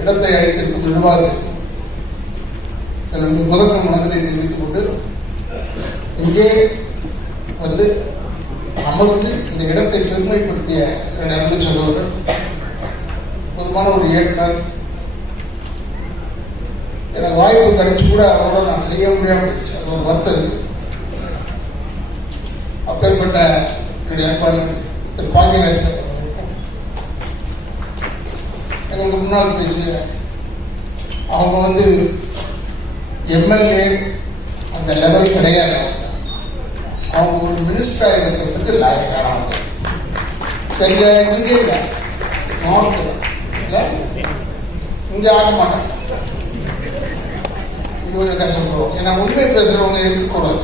இடத்தை அளித்திருக்கும் நிர்வாகத்திற்கும் முதல் வணக்கத்தை தெரிவித்துக் கொண்டு இங்கே வந்து அமர்ந்து இந்த இடத்தை பெருமைப்படுத்திய அன்பு சகோதரர், பொதுவான ஒரு இயக்குனர், எனக்கு வாய்ப்பு கிடைச்சி கூட அவரோட நான் செய்ய முடியாமல் அது ஒரு வருத்தம் இருக்கு. அப்பேற்பட்ட என்னுடைய அன்பாளர் திரு பாக்கியராஜ் சார் எங்களுக்கு முன்னால் பேசிய அவங்க வந்து எம்எல்ஏ அந்த லெவல் கிடையாது. அவங்க ஒரு மினிஸ்டரா இருக்கிறதுக்கு லாயக்கானவங்க. பெரிய இங்கே இல்லை, நார்த் இல்லை, இங்கே ஆக மாட்டாங்க. இது கஷ்டப்படுவோம். ஏன்னா உண்மை பேசுறவங்க இருக்கக்கூடாது.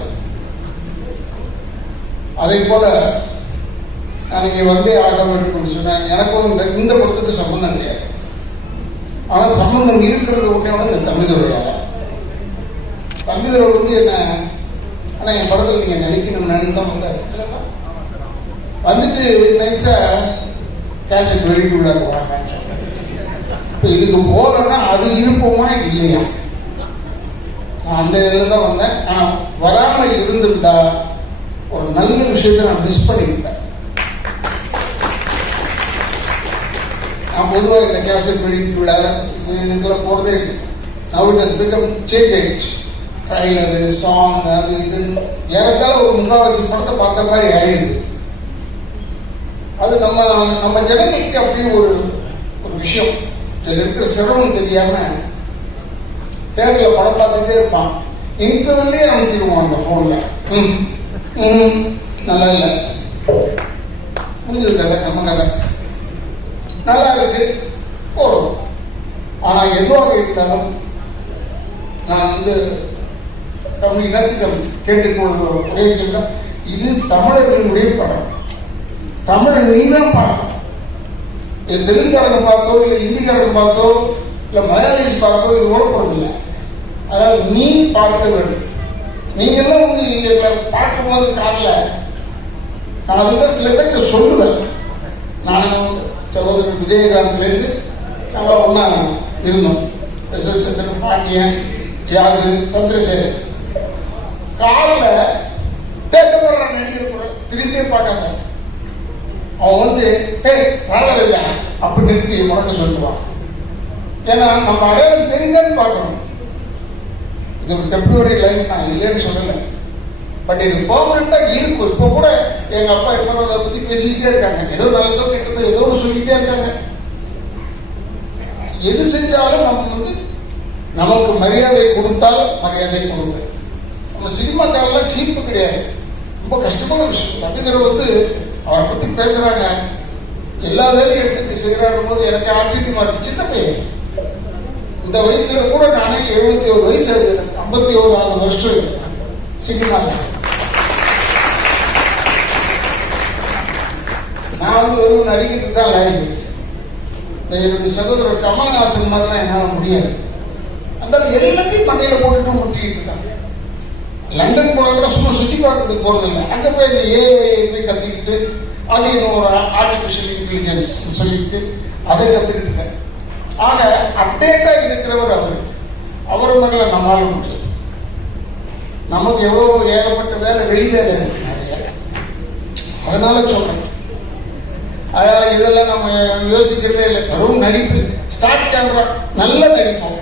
அதே போல நான் இங்கே வந்தே ஆக வேண்டும் சொன்னேன். எனக்கும் இந்த படத்துக்கு சம்பந்தம் கிடையாது. ஆனால் சம்பந்தம் இருக்கிறது உடனே இந்த தம்பிதுரையால. தம்பிதுரை வந்து என்ன, ஆனால் என் படத்தில் நீங்கள் நடிக்கணும்னு தான் வந்தார். வந்துட்டு நைஸா கேசட் வெளியிட்டு விட போறாங்க. இப்போ இதுக்கு போறேன்னா அது இருப்போமா இல்லையா, அந்த இதில் தான் வந்தேன். ஆனால் வராமல் இருந்திருந்தா ஒரு நல்ல விஷயத்தை நான் மிஸ் பண்ணியிருப்பேன். நான் பொதுவாக இந்த கேசட் வெளியிட்டு விழா இதுக்கெல்லாம் போகிறதே இல்லை. Now it has become change ஆயிடுச்சு. ட்ரைலரு, சாங், அது இது ஏறத்தால ஒரு முக்காவாசி படத்தை பார்த்த மாதிரி ஆயிடுது. அது நம்ம ஜனங்களுக்கு அப்படி ஒரு விஷயம். இதில் இருக்கிற சிரமம் தெரியாம தேட்டரில் படம் பார்த்துட்டே இருப்பான். இன்டர்வெல்லே அனுப்பிடுவான் அந்த ஃபோனில். நல்லா இல்லை, முடிஞ்சது கதை, நம்ம கதை நல்லா இருக்கு போடும். ஆனால் எதுவாக இருந்தாலும் நான் வந்து தமிழ் இனத்திடம் கேட்டுக்கொள்கிற ஒரே கேட்க, இது தமிழர்களுடைய படம். தமிழ் நீ தான் பார்க்கணும். இது தெலுங்காரங்க பார்த்தோ இல்லை ஹிந்திக்காரங்க பார்த்தோ இல்லை மலையாளிஸ் பார்த்தோ இது ஓடப்படுறதில்லை. அதனால் நீ பார்க்க வேண்டும். நீங்கெல்லாம் வந்து எங்களை பார்க்கும்போது காரில் நான் அதுதான் சில பேர்கிட்ட சொல்லுவேன். நானும் சகோதரர் விஜயகாந்த்லேருந்து நாங்கள் ஒன்றா இருந்தோம். எஸ் எஸ் சந்திரன், பாண்டியன், தியாகு, சந்திரசேகர். காரில் கேட்கப்படுற நடிகர் கூட திரும்பியே பார்க்காத. அவன் வந்து நல்லா இல்லை அப்படி நிறுத்தி முடக்க சொல்லுவான். ஏன்னா நம்ம அடையாளம் தெரியுங்கன்னு பார்க்கணும். இது ஒரு டெம்பரரி லைஃப், நான் இல்லைன்னு சொல்லலை. பட் இது பெர்மனண்டா இருக்கும். இப்போ கூட எங்க அப்பா என்ன அதை பத்தி பேசிக்கிட்டே இருக்காங்க. ஏதோ நல்லதோ கெட்டதோ ஏதோ ஒன்று சொல்லிக்கிட்டே இருக்காங்க. எது செஞ்சாலும் நம்ம வந்து நமக்கு மரியாதை கொடுத்தால் மரியாதை கொடுங்க. நம்ம சினிமாக்காரெல்லாம் சீப்பு கிடையாது. ரொம்ப கஷ்டமான விஷயம். தம்பிதுரை வந்து அவரை பத்தி பேசுறாங்க, எல்லா வேலையும் எடுத்துட்டு செய்யறாரு போது எனக்கு ஆச்சரியமா இருக்கு. சின்ன பையன், இந்த வயசுல கூட நானே 71 வயசு, 51வது வருஷம் சினிமாவில். நான் வந்து வெறும் நடிக்கிறதுக்கு தான் லாயக்கு. என்னுடைய சகோதரர் கமலஹாசன் மாதிரிலாம் என்னால் முடியாது. அந்த எல்லாத்தையும் மண்டையில போட்டுட்டு முட்டிக்கிட்டு இருக்காங்க. லண்டன் போல கூட சும்மா சுற்றி பார்க்கறதுக்கு போறது இல்லை. அங்கே போய் இந்த ஏஐ போய் கற்றுக்கிட்டு அது இன்னும் ஒரு ஆர்டிஃபிஷியல் இன்டெலிஜென்ஸ் சொல்லிட்டு அதை கற்றுக்கிட்டு இருக்காரு. ஆக அப்டேட்டா இருக்கிறவர் அவரை மாதிரிலாம் நம்மளால முடியாது. நமக்கு எவ்வளோ ஏகப்பட்ட வேலை, வெளி வேலை இருக்கு நிறைய. அதனால சொல்றேன். அதனால இதெல்லாம் நம்ம யோசிக்கிறதே இல்லை. வெறும் நடிப்பு, ஸ்டார்ட் கேமரா, நல்ல நடிப்போம்.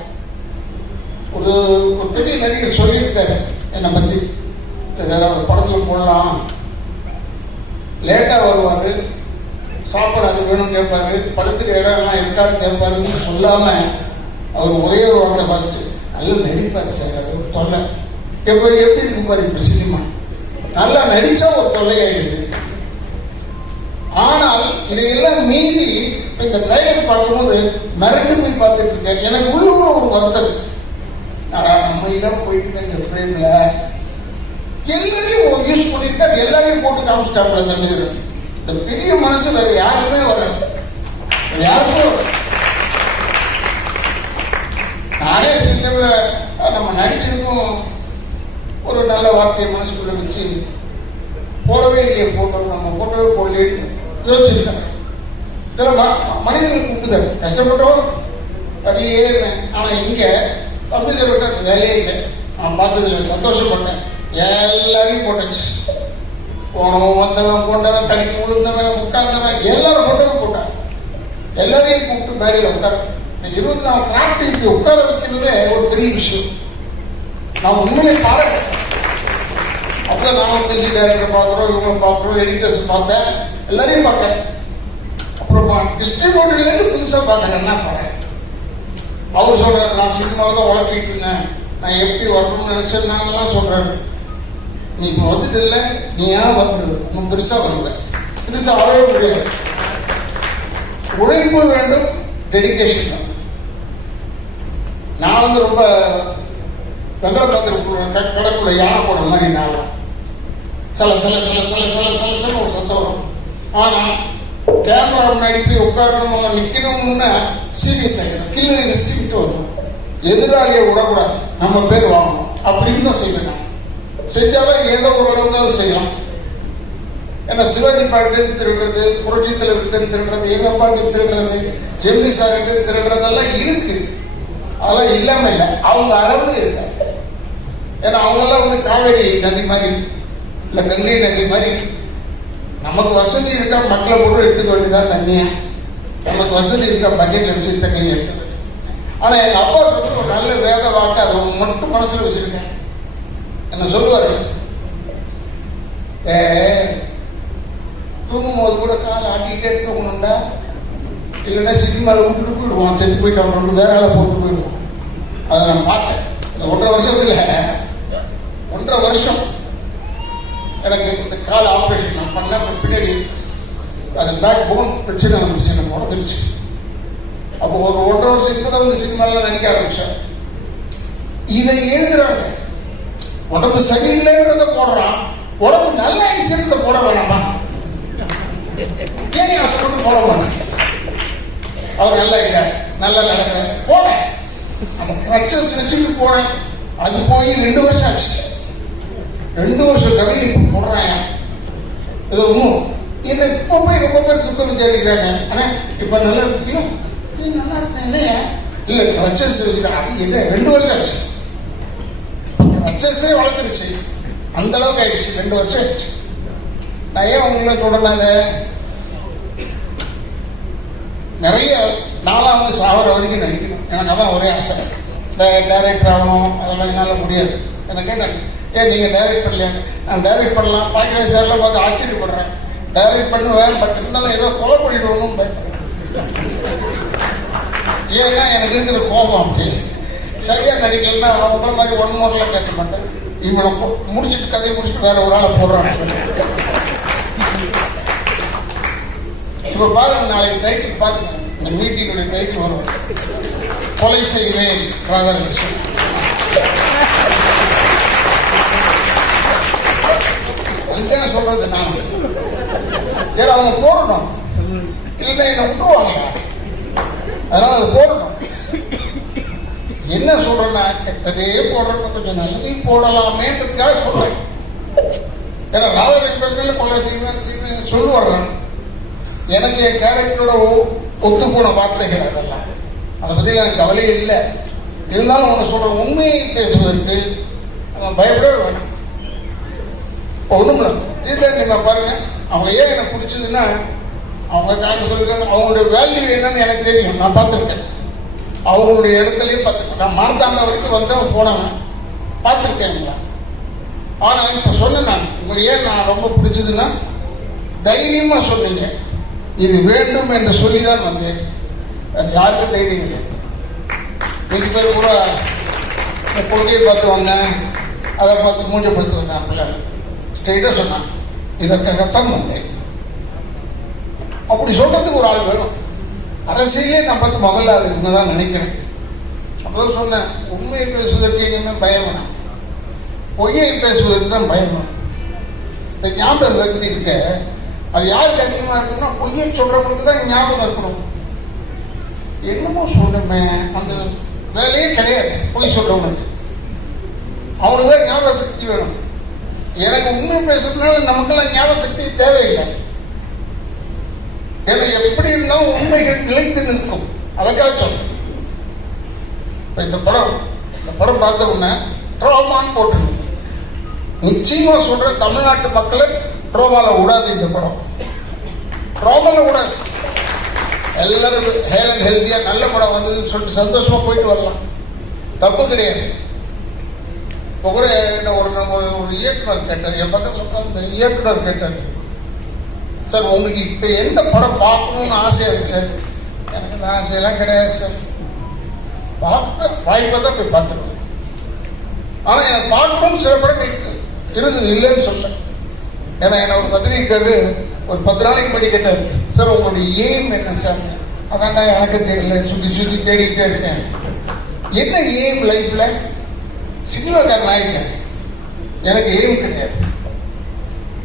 ஒரு பெரிய நடிகர் சொல்லியிருக்காரு என்னை பற்றி, ஒரு படத்தில் போடலாம், லேட்டா வருவாரு, சாப்பாடு அது வேணும் கேட்பாரு, படுத்துற இடம்லாம் இருக்காருன்னு கேட்பாருன்னு சொல்லாம அவர் ஒரே ஒரு வார்த்தை ஃபர்ஸ்ட் நல்லா நடிப்பாரு சார். அது ஒரு தொல்லை. எப்போ எப்படி இருக்கு பாரு இப்ப சினிமா, நல்லா நடிச்சா ஒரு தொல்லையாயிடுது. ஆனால் இதையெல்லாம் மீறி இந்த ட்ரைலர் பார்க்கும்போது மிரண்டு போய் பார்த்துட்டு இருக்கேன். எனக்கு உள்ளூர ஒரு வருத்தம். நம்ம எல்லாம் போயிட்டு இந்த ஃப்ரேம்ல எல்லாரையும் யூஸ் பண்ணிருக்காரு, எல்லாரையும் போட்டு காமிச்சிட்டாப்புல. இந்த பெரிய மனசு வேற யாருமே வராது, யாருக்கும். நானே சில நம்ம நடிச்சிருக்கோம், ஒரு நல்ல வார்த்தையை மனசுக்குள்ள வச்சு போடவே இல்லையே, போட்டோம் நம்ம போட்டவே போடலே யோசிச்சிருக்காங்க. இதெல்லாம் மனிதர்களுக்கு உண்டுதான். கஷ்டப்பட்டோம் வரலையே இருந்தேன். ஆனால் இங்கே கம்ப்யூட்டர் விட்டு அந்த வேலையே இல்லை. நான் பார்த்ததுல சந்தோஷப்பட்டேன். எல்லாரையும் போட்டாச்சு. போனவன் வந்தவன் போண்டவன் தனிக்கு விழுந்தவன் உட்கார்ந்தவன் எல்லாரும் போட்டவன் போட்டாங்க. எல்லாரையும் கூப்பிட்டு மேடையில் உட்கார இந்த 24 கிராஃப்ட் இப்படி உட்கார வைக்கிறதே ஒரு பெரிய விஷயம். நான் உண்மையிலே பாராட்டேன். அப்போ நான் மியூசிக் டைரக்டர் பார்க்குறோம், இவங்க பார்க்குறோம், எடிட்டர்ஸ் பார்த்தேன், எல்லாரையும் பார்த்தேன். அப்புறமா டிஸ்ட்ரிபியூட்டர்லேருந்து புதுசாக பார்க்குறேன். என்ன பாருங்க, அவர் சொல்றாரு, நான் சினிமாவில் தான் உழப்பிட்டு இருந்தேன், நான் எப்படி வரணும்னு நினைச்சேன்னாங்கலாம் சொல்றாரு. நீ இப்போ வந்துட்டு இல்லை, நீ ஏன் வந்துடுது, இன்னும் பெருசா வருவேன், பெருசா வரவே முடியாது. உழைப்பு வேண்டும், டெடிக்கேஷன் தான். நான் வந்து ரொம்ப வெங்காயத்துல கடற்குள்ள யானை போட மாதிரி நான் சில சில சில சில சில சில சில ஒரு சத்தம் வரும். ஆனா கேமரா முன்னாடி போய் உட்காரணும், நிக்கணும்னு சீரியஸ் ஆகிடும். கில்லரி இன்ஸ்டிங்க்ட் வரும். எதிராளியை விடக்கூடாது, நம்ம பேர் வாங்கணும் அப்படின்னு தான் செய்யணும். செஞ்சாலும் ஏதோ ஒரு அளவுக்கு அது செய்யலாம். ஏன்னா சிவாஜி பாட்டு திருடுறது, புரட்சி தலைவர்கிட்ட திருடுறது, எங்க பாட்டு திருடுறது, ஜெமினி சார்கிட்ட திருடுறதெல்லாம் இருக்கு. அதெல்லாம் இல்லாம இல்லை, அவங்க அளவு இல்லை. ஏன்னா அவங்கெல்லாம் வந்து காவேரி நதி மாதிரி இல்லை, கங்கை நதி மாதிரி. நமக்கு வசதி இருக்கா மக்களை போட்டு எடுத்துக்க வேண்டியதான் தண்ணியா. நமக்கு வசதி இருக்கா பக்கெட்ல இருந்து தண்ணியை எடுத்துக்க. ஆனா எங்க அப்பா சொல்லி ஒரு நல்ல வேத வாக்கு அதை மட்டும் மனசுல வச்சிருக்கேன். என்ன சொல்லுவாரு, தூங்கும் போது கூட காலை ஆட்டிக்கிட்டே தூங்கணும்டா, இல்லைன்னா சினிமாவில் விட்டுட்டு போயிடுவோம், செத்து போயிட்டோம், வேற ஆளை போட்டு போயிடுவோம். அதை நான் பார்த்தேன். இந்த 1.5 வருஷத்துல 1.5 வருஷம் எனக்கு இந்த கால் ஆப்ரேஷன் நான் பண்ண பின்னாடி அது பேக் போன் பிரச்சனை வந்துச்சு, எனக்கு உடஞ்சிருச்சு. அப்போ ஒரு 1.5 வருஷம் இப்பதான் வந்து சினிமாலாம் நடிக்க ஆரம்பிச்சேன். இதை எழுதுறாங்க, உடம்பு சரியில்லைன்றத போடுறான், உடம்பு நல்லா ஆயிடுச்சுன்றத போட வேணாமா? ஏன் சொல்றது போட மாட்டேன்? அவர் நல்லா இல்லை, நல்லா நடக்கிறேன் போனேன், அந்த கிரச்சஸ் வச்சுட்டு போனேன். அது போய் 2 வருஷம் ஆச்சு. 2 வருஷம் கதையை இப்போ போடுறேன். இது ஒன்றும் இதை இப்போ போய் ரொம்ப பேர் துக்கம் விசாரிக்கிறாங்க. ஆனால் இப்போ நல்லா இருக்கியா, நீ நல்லா இருக்கேன் இல்லையா? இல்லை கிரச்சஸ் அது இல்லை, 2 வருஷம் ஆச்சு. கிரச்சஸே வளர்த்துருச்சு, அந்த அளவுக்கு ஆயிடுச்சு. 2 வருஷம் ஆயிடுச்சு. நான் ஏன் உங்களை தொடர்னாங்க, நிறைய நாளாக வந்து சாவர வரைக்கும் நடிக்கணும். எனக்கு அதான் ஒரே ஆசை. டைரக்டர் ஆகணும், அதெல்லாம் என்னால் முடியாது. என்ன கேட்டாங்க, ஏன் நீங்கள் டைரக்ட் பண்ணலையாங்க? நான் டைரக்ட் பண்ணலாம், பாக்கிற சார்லாம் பார்த்து ஆச்சரியப்படுறேன். டைரக்ட் பண்ணுவேன், பட் இருந்தாலும் ஏதோ கொலை பண்ணிடுவோம்னு பயப்படுறேன். ஏன்னா எனக்கு இருக்கிற கோபம் அப்படி. சரியாக நடிக்கலன்னா அவங்கள மாதிரி 1 மோர்லாம் கேட்க மாட்டேன். இவனை முடிச்சுட்டு கதையை முடிச்சுட்டு வேற ஒரு ஆளை போடுறாங்க. இப்போ பாருங்க, நாளைக்கு டைட்டில் பாருங்க, இந்த மீட்டிங்குடைய டைட்டில் வரும், கொலை செய்வேன் ராதாகிருஷ்ணன். அதுதானே சொல்றது நான். ஏன்னா அவங்க போடணும், இல்லைன்னா என்ன விட்டுருவாங்க. அதனால அது போடணும். என்ன சொல்றேன்னா, கெட்டதே போடுறேன்னு கொஞ்சம் நல்லதையும் போடலாமேன்றதுக்காக சொல்றேன். ஏன்னா ராதாகிருஷ்ணன் கொலை செய்வேன் சொல்லுவாங்க. எனக்கு என் கேரக்டரோட ஒத்து போன வார்த்தைகள் அதெல்லாம், அதை பற்றி எனக்கு கவலையே இல்லை. இருந்தாலும் அவங்க சொல்ற உண்மையை பேசுவதற்கு நம்ம பயப்படவே வேணும். ஒன்றும் இல்லை, இதில் நீங்கள் பாருங்க, அவங்க ஏன் எனக்கு பிடிச்சதுன்னா, அவங்க காரணம் சொல்லியிருக்காங்க. அவங்களுடைய வேல்யூ என்னன்னு எனக்கு தெரியும், நான் பார்த்துருக்கேன். அவங்களுடைய இடத்துலயே பார்த்துருக்கேன். நான் மார்த்தாண்ட வரைக்கும் வந்தவன் போனாங்க, பார்த்துருக்கேன். ஆனால் இப்போ சொன்னேன் நான், உங்களுக்கு ஏன் நான் ரொம்ப பிடிச்சதுன்னா, தைரியமா சொன்னீங்க, இது வேண்டும் என்று சொல்லிதான் வந்தேன். அது யாருக்கும் தைரியம் இல்லை. மீதி பேர் பூரா கொள்கையை பார்த்து வந்தேன், அதை பார்த்து மூஞ்சை பார்த்து வந்தேன். அப்படிலாம் ஸ்ட்ரெயிட்டாக சொன்னான், இதற்காகத்தான் வந்தேன். அப்படி சொல்றதுக்கு ஒரு ஆள் வேணும். அரசியலே நான் பார்த்து முதல்ல அது இவங்கதான் நினைக்கிறேன். அப்பதான் சொன்னேன், உண்மையை பேசுவதற்கு எங்கேயுமே பயம் வேணாம், பொய்யை பேசுவதற்கு தான் பயம் வேணும். இந்த ஞாபக சக்தி இருக்க, அது யாருக்கு அதிகமா இருக்குன்னா, பொய்யை சொல்றவங்களுக்கு தான் ஞாபகம் இருக்கணும். என்னமோ சொன்னுமே, அந்த வேலையே கிடையாது பொய் சொல்றவனுக்கு. அவனுக்கு தான் ஞாபக சக்தி வேணும். எனக்கு உண்மை பேசுறதுனால நமக்கெல்லாம் ஞாபக சக்தி தேவையில்லை. ஏன்னா எப்படி இருந்தாலும் உண்மைகள் நிலைத்து நிற்கும், அதுக்காக சொல்றேன். இப்போ இந்த படம் பார்த்த உடனே ட்ரோமான்னு போட்டுருந்தது. நிச்சயமா சொல்ற தமிழ்நாட்டு மக்களை ட்ரோமால விடாது. இந்த படம் ட்ரோமால விடாது. எல்லாரும் ஹேல் அண்ட் ஹெல்த்தியா நல்ல படம் வந்ததுன்னு சொல்லிட்டு சந்தோஷமா போயிட்டு வரலாம், தப்பு கிடையாது. இப்போ கூட ஒரு இயக்குனர் கேட்டார், என் பக்கத்தில் உட்கார்ந்து இயக்குனர் கேட்டார், சார் உங்களுக்கு இப்போ எந்த படம் பார்க்கணும்னு ஆசையா இருக்கு சார்? எனக்கு இந்த ஆசையெல்லாம் கிடையாது சார், வாய்ப்பை தான் போய் பார்த்துருவேன். ஆனால் எனக்கு பார்க்கணும்னு சில படங்கள் இருந்தது, இல்லைன்னு சொல்ல. ஏன்னா என்ன ஒரு பத்திரிகைக்காரு ஒரு 10 நாளைக்கு முன்னாடி கேட்டார், சார் உங்களுடைய எய்ம் என்ன சார்? அதான்டா எனக்கு தெரியல, சுற்றி தேடிக்கிட்டே இருக்கேன். என்ன எய்ம் லைஃப்ல? சினிமாக்காரன் ஆகிட்டேன், எனக்கு எய்ம் கிடையாது.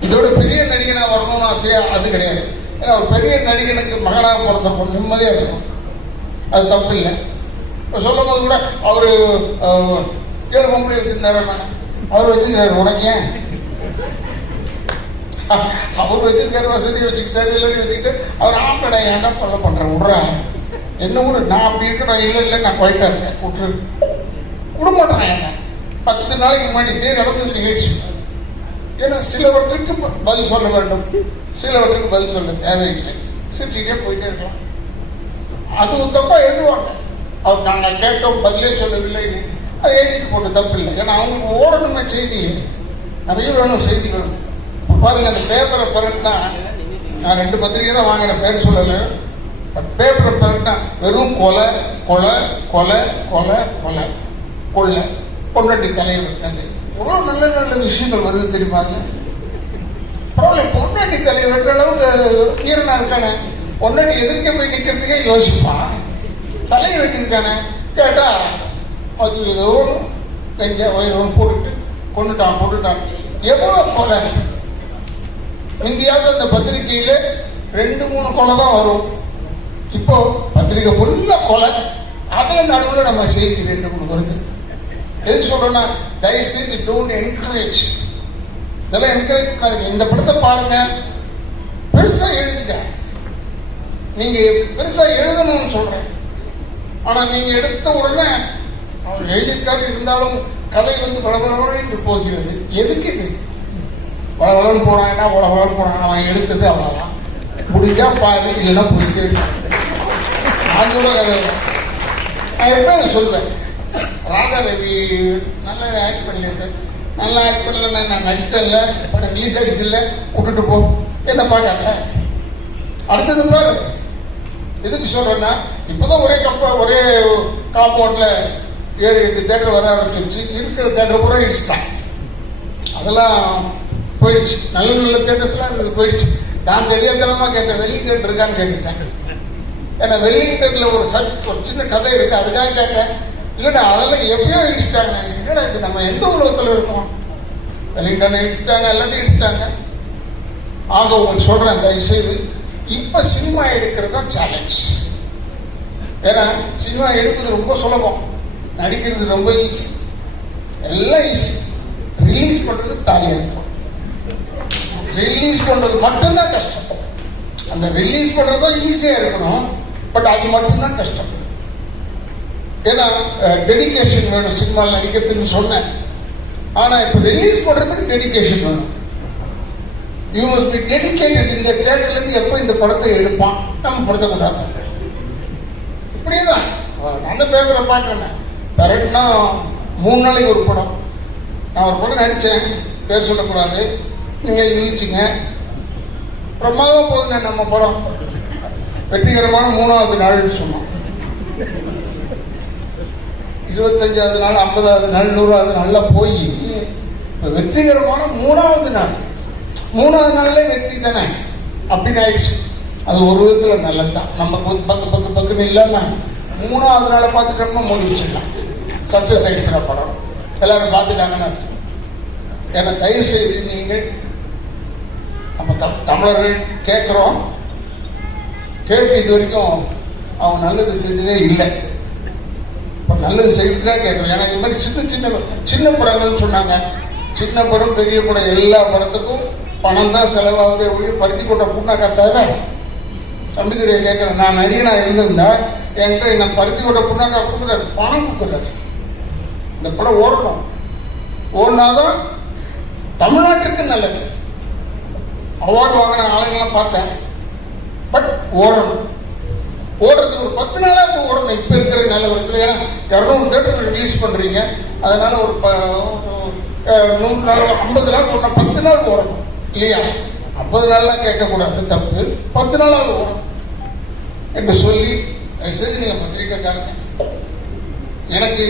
இதோட பெரிய நடிகனா வரணும்னு ஆசையா? அது கிடையாது. ஏன்னா ஒரு பெரிய நடிகனுக்கு மகனாக பிறந்த பொண்ணு நிம்மதியாக இருக்கும், அது தப்பு இல்லை. இப்போ சொல்லும் போது கூட அவரு 7 பொம்பளை வச்சிருந்தாரு, அவர் வச்சிருக்காரு, உனக்கு ஏன்? அவர் வச்சிருக்காரு, வசதி வச்சுக்கிட்டாரு, எல்லாரையும் வச்சுக்கிட்டு அவர் ஆம்படா ஏன்டா கொல்ல பண்றேன், விட்றா என்ன விடு, நான் அப்படி இருக்க, நான் இல்லை நான் குவைட்டா இருக்கேன், விட்டுரு, விட மாட்டேன். என்ன 10 நாளைக்கு முன்னாடி இதே நடந்தது நிகழ்ச்சி. ஏன்னா சிலவற்றுக்கு பதில் சொல்ல வேண்டும், சிலவற்றுக்கு பதில் சொல்ல தேவையில்லை, சிரிச்சுட்டே போயிட்டே இருக்கலாம். அது தப்பா எழுதுவாங்க, அவர் நாங்கள் கேட்டோம் பதிலே சொல்லவில்லை, அது எழுதிட்டு போட்டு தப்பு இல்லை. ஏன்னா அவங்க ஓடணுமே, செய்தி நிறைய வேணும், செய்தி வேணும். பாருங்க, அந்த பேப்பரை பிறகுனா, நான் 2 பத்திரிகை தான் வாங்கினேன், பேர் சொல்லலை. பட் பேப்பரை பிறகுனா வெறும் கொலை கொலை கொலை கொலை கொலை கொள்ளை பொண்டாட்டி தலைவர். அது எவ்வளோ நல்ல நல்ல விஷயங்கள் வருது தெரியுமா? பரவாயில்ல, பொண்டாட்டி தலைவர் அளவுக்கு வீரனா இருக்கானே, பொண்டாட்டி எதிர்க்க போய் நிற்கிறதுக்கே யோசிப்பான், தலையை வெட்டியிருக்கானே. கேட்டா அது ஏதோ கஞ்சா வயிறு போட்டுட்டு போட்டுட்டான். எவ்வளோ கொலை! இந்தியாவது அந்த பத்திரிகையில 2-3 கொலை தான் வரும். இப்போ பத்திரிகை ஃபுல்லா கொலை, அதே நடுவில் நம்ம செய்தி 2-3 வருது. எதுக்கு சொல்றோம்னா, தயவுசெய்து டோன்ட் என்கரேஜ், இதெல்லாம் என்கரேஜ் பண்ணாதீங்க. இந்த படத்தை பாருங்க, பெருசா எழுதுங்க, நீங்க பெருசா எழுதணும்னு சொல்றேன். ஆனா நீங்க எடுத்த உடனே அவர் எழுதியிருக்காரு, இருந்தாலும் கதை பலபலன்னு போகிறது. எதுக்கு இது? வளவளன்னு போனாங்கன்னா வளவளன்னு போனாங்க, அவன் எடுத்தது அவ்வளவுதான், முடிஞ்சா பாரு, இல்லைன்னா போயிட்டு நான் சொல்ற கதை. நான் எப்ப சொல்வேன், ராதா ரவி நல்லா ஆக்ட் பண்ணல சார், நல்லா ஆக்ட் பண்ணல, நான் நடிச்சிட்டேன்ல, படம் ரிலீஸ் ஆயிடுச்சு இல்லை, விட்டுட்டு போ, என்ன பார்க்காத, அடுத்தது பாரு. எதுக்கு சொல்றேன்னா, இப்போதான் ஒரே காம்பவுண்ட்ல 7-8 தேட்டர் வர ஆரம்பிச்சிருச்சு. இருக்கிற தேட்டர் பூரா இடிச்சுட்டான், அதெல்லாம் போயிடுச்சு. நல்ல நல்ல தேட்டர்ஸ்லாம் இது போயிடுச்சு. நான் தெரியாதனமா கேட்டேன், வெலிங்டன் இருக்கான்னு கேட்டுட்டேன். ஏன்னா வெலிங்டன்ல ஒரு சின்ன கதை இருக்கு, அதுக்காக கேட்டேன். இல்லைன்னா அதெல்லாம் எப்பயோ இடிச்சுட்டாங்க. என்னடா இது, நம்ம எந்த உலகத்துல இருக்கோம்? வெலிங்டன் இடிச்சுட்டாங்க, எல்லாத்தையும் இடிச்சுட்டாங்க. ஆக உங்களுக்கு சொல்றேன், தயவுசெய்து இப்ப சினிமா எடுக்கிறது தான் சேலஞ்ச். ஏன்னா சினிமா எடுப்பது ரொம்ப சுலபம், நடிக்கிறது ரொம்ப ஈஸி, எல்லாம் ஈஸி. ரிலீஸ் பண்றது தாலியா இருக்கும், ரிலீஸ் பண்றது மட்டும்தான் கஷ்டம். அந்த ரிலீஸ் பண்றதும் ஈஸியா இருக்கணும், பட் அது மட்டும்தான் கஷ்டம். ஏன்னா டெடிகேஷன் வேணும் சினிமாவில் நடிக்கிறதுன்னு சொன்னேன். ஆனா இப்ப ரிலீஸ் பண்றதுக்கு டெடிகேஷன் வேணும். You must be dedicated. இந்த தேட்டர்ல இருந்து எப்போ இந்த படத்தை எடுப்பான், நம்ம படுத்தக்கூடாது. இப்படியேதான் அந்த பேப்பரை பார்க்கறேன். கரெக்ட்னா 3 நாளைக்கு ஒரு படம். நான் ஒரு படம் நடித்தேன், பேர் சொல்லக்கூடாது, நீங்கள் யூகிச்சிங்க. பிரமாதமாக போகுதுங்க நம்ம படம், வெற்றிகரமான 3வது நாள்னு சொன்னோம். 25வது நாள், 50வது நாள், 100வது நாளில் போய் இப்போ வெற்றிகரமான 3வது நாள். 3வது நாள்ல வெற்றி தானே, அப்படின்னு ஆயிடுச்சு. அது ஒரு விதத்தில் நல்லது தான். நமக்கு பக்குன்னு இல்லாமல் 3வது நாளை பார்த்துட்டோம்னா மூடி வச்சிடலாம், சக்சஸ் ஆயிடுச்சுன்னா படம் எல்லாரும் பார்த்துட்டாங்கன்னு அர்த்தம். ஏன்னா தயவு செய்து நீங்கள் நம்ம தமிழர்கள் கேட்குறோம், கேட்டு இது வரைக்கும் அவங்க நல்லது செஞ்சதே இல்லை. இப்போ நல்லது செய்யறதுக்காக கேட்குறோம். ஏன்னா இது மாதிரி சின்ன படங்கள்னு சொன்னாங்க. சின்ன படம் பெரிய படம் எல்லா படத்துக்கும் பணம் தான் செலவாகுது. எப்படி பருத்தி கொட்ட புண்ணா கத்தாத தம்பிதுரையை கேட்குறேன். நான் நடிகனாக இருந்திருந்தா என்கிட்ட என்ன பருத்தியோட புண்ணாக்கா கொடுக்குறாரு, பணம் கொடுக்குறாரு. இந்த படம் ஓடணும், ஓடினாதான் தமிழ்நாட்டுக்கு நல்லது. அவார்டு வாங்கின ஆளுங்கெல்லாம் பார்த்தேன். பட் ஓடணும், ஓடுறதுக்கு ஒரு 10 நாளாவது ஓடணும். இப்போ இருக்கிற நிலவரத்தில் ஏன்னா 200 தேட்டர் ரிலீஸ் பண்ணுறீங்க, அதனால ஒரு 100 நாள் 50 நாள் ஒன்று 10 நாள் ஓடணும் இல்லையா? 50 நாள்லாம் கேட்கக்கூடாது, தப்பு. 10 நாளாவது ஓடணும் என்று சொல்லி தயவுசெய்து நீங்கள் பத்திரிக்கைக்காரங்க, எனக்கு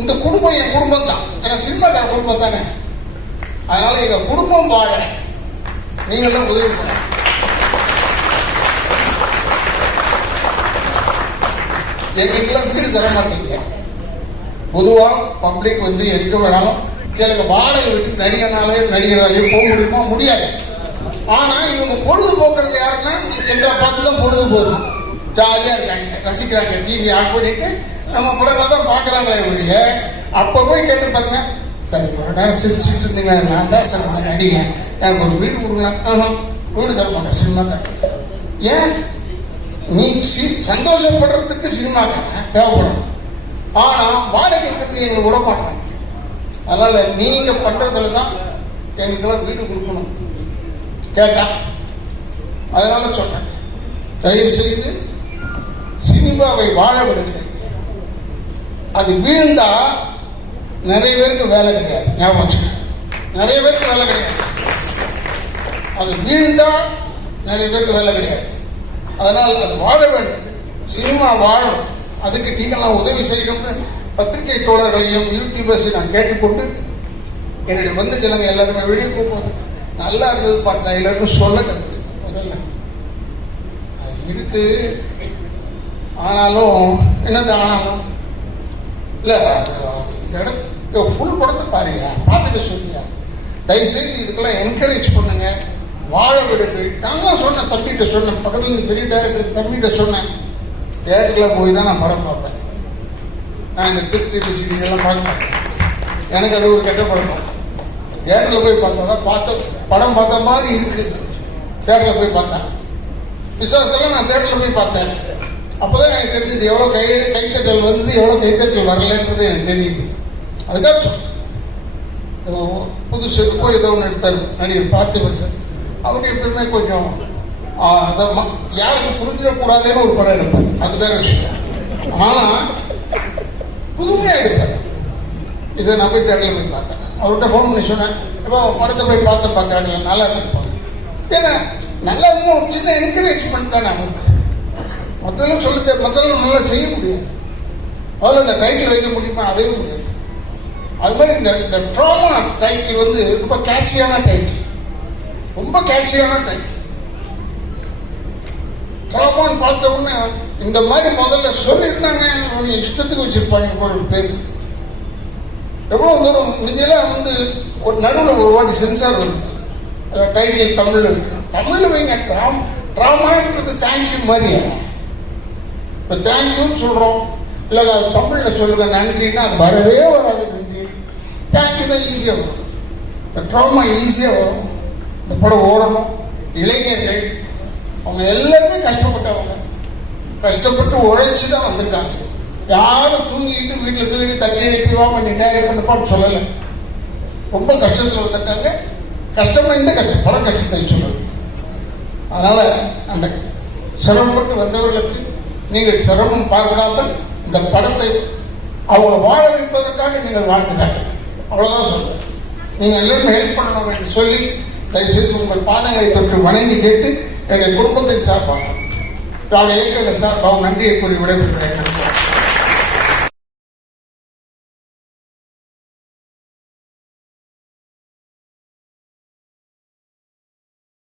இந்த குடும்பம் என் குடும்பம் தான், ஏன்னா சினிமாக்கார குடும்பம் தானே, அதனால எங்கள் குடும்பம் வாழ நீங்கள் தான் உதவி பண்ண. எங்களுக்கெல்லாம் வீடு தர மாட்டீங்க. பொதுவாக பப்ளிக் வந்து எங்க வேணாலும் கேளுங்க, வாடகை வீட்டு நடிகராலேயும் போக முடியுமா? முடியாது. ஆனா இவங்க பொழுதுபோக்குறது யாருன்னா எங்களை பார்த்து தான் பொழுது போகுது, ஜாலியா இருக்காங்க, ரசிக்கிறாங்க, டிவி ஆன் பண்ணிட்டு நம்ம படங்களை தான் பார்க்குறாங்களே ஒழிய. அப்போ போய் கேட்டு பாருங்க, சரி ஒரு நேரம் சிரிச்சுட்டு இருந்தீங்க, நான் தான் சார் நான் நடிகேன், எனக்கு ஒரு வீடு கொடுங்க. வீடு தர மாட்டேன் சினிமாக்காரன். ஏன்? நீ சந்தோஷப்படுறதுக்கு சினிமாக்காரன் தேவைப்படும், ஆனா வாடகை இருக்கிறதுக்கு எங்களுக்கு விட மாட்டாங்க. அதனால நீங்க பண்றதுல தான் எங்களுக்கெல்லாம் வீடு கொடுக்கணும் கேட்டா. அதனால சொன்னேன், தயவு செய்து சினிமாவை வாழ விடுங்க. அது வீழ்ந்தா நிறைய பேருக்கு வேலை கிடையாது, ஞாபகம், நிறைய பேருக்கு வேலை கிடையாது. அது வீழ்ந்தா நிறைய பேருக்கு வேலை கிடையாது. அதனால் அது வாழ வேண்டும், சினிமா வாழும். அதுக்கு நீங்கள்லாம் உதவி செய்யணும்னு பத்திரிகை தோழர்களையும் யூடியூபர்ஸையும் நான் கேட்டுக்கொண்டு, என்னுடைய வந்து ஜனங்க எல்லாருமே வெளியே போகும்போது நல்லா இருந்தது பார்த்தா எல்லாருக்கும் சொல்ல கற்றுக்கு. முதல்ல இருக்கு, ஆனாலும் என்னது ஆனாலும் இல்லை, இந்த இடம் ஃபுல் படத்தை பாருங்க, பார்த்துட்டு சொல்லுங்க. தயவுசெய்து இதுக்கெல்லாம் என்கரேஜ் பண்ணுங்க, வாழ விடுங்க. நான் சொன்னேன், தம்பிகிட்ட சொன்னேன், பக்கத்தில் இருந்து பெரிய டைரக்டர் தம்பிகிட்ட சொன்னேன், தேட்டரில் போய் தான் நான் படம் பார்ப்பேன். நான் இந்த திருச்சி இதெல்லாம் பார்க்க மாட்டேன், எனக்கு அது ஒரு கெட்ட பழக்கம். தேட்டரில் போய் பார்த்தா தான் படம் பார்த்த மாதிரி இருக்கு. தேட்டரில் போய் பார்த்தேன், விசுவாசெல்லாம் நான் தேட்டரில் போய் பார்த்தேன். அப்போதான் எனக்கு தெரிஞ்சது எவ்வளோ கைத்தட்டல் வந்து எவ்வளோ கைத்தட்டல் வரலன்றது எனக்கு தெரியுது. அதுக்காக புது செருப்போ ஏதோ ஒன்று எடுத்தார் நடிகர் பார்த்திபன் சார். அவரு எப்பவுமே கொஞ்சம் அதை யாருக்கும் புரிஞ்சிடக்கூடாதுன்னு ஒரு படம் எடுப்பார், அது வேற விஷயம். ஆனால் புதுமையாக எடுப்பார். இதை நான் போய் தேட்டரில் போய் பார்த்தேன். அவர்கிட்ட ஃபோன் பண்ணி சொன்னேன், இப்போ படத்தை போய் பார்த்தேன், நல்லா இருப்பாங்க. ஏன்னா நல்லா இருந்தால் ஒரு சின்ன என்கரேஜ்மெண்ட் தானே அவருக்கு. மற்றெல்லாம் சொல்ல மற்றெல்லாம் நல்லா செய்ய முடியாது, அதில் இந்த டைட்டில் வைக்க முடியுமா? அதையும் முடியாது. அது மாதிரி இந்த ட்ராமா டைட்டில் வந்து ரொம்ப கேட்சியான டைட்டில், ரொம்ப கேட்சியான டைட்டில். ட்ராமான்னு பார்த்த உடனே இந்த மாதிரி முதல்ல சொல்லியிருந்தாங்க, இஷ்டத்துக்கு வச்சிருப்பாங்க போல ஒரு பேர். எவ்வளோ தூரம் முன்னெல்லாம் வந்து ஒரு நடுவில் ஒரு வாட்டி சென்சார் வருது, டைட்டில் தமிழில் இருக்கு. தமிழில் வைங்க, ட்ராமான்றது தேங்க்யூ மாதிரி. இப்போ தேங்க்யூன்னு சொல்கிறோம், இல்லை அது தமிழில் சொல்லுங்க நன்றின்னா அது வரவே வராது. நன்றி தேங்க்யூ தான் ஈஸியாக வரும், இந்த ட்ராமா ஈஸியாக வரும். இந்த படம் ஓடணும். இளைஞர்கள் அவங்க எல்லாருமே கஷ்டப்பட்டவங்க, கஷ்டப்பட்டு உழைச்சி தான் வந்திருக்காங்க. யாரும் தூங்கிட்டு வீட்டில் தூங்கி தண்ணி அனுப்பிவா பண்ணி டைரக்ட் பண்ணப்பான்னு சொல்லலை. ரொம்ப கஷ்டத்தில் வந்திருக்காங்க. கஷ்டம்னா இந்த கஷ்டம், பல கஷ்டத்தை சொல்லணும். அதனால் அந்த சிரமப்பட்டு வந்தவர்களுக்கு நீங்கள் சிரமம் பார்க்காமல் இந்த படத்தை அவங்க வாழ வைப்பதற்காக நீங்கள் வாழ்ந்து காட்டுங்க, அவ்வளோதான் சொல்லுங்கள். நீங்கள் எல்லாருமே ஹெல்ப் பண்ணணும் என்று சொல்லி தயவுசெய்து உங்கள் பாதங்களை தொற்று வணங்கி கேட்டு என்னுடைய குடும்பத்தின் சார்பாக, என்னுடைய இயக்கங்கள் சார்பாக நன்றியை கூறி விடைபெறுகிறேன்.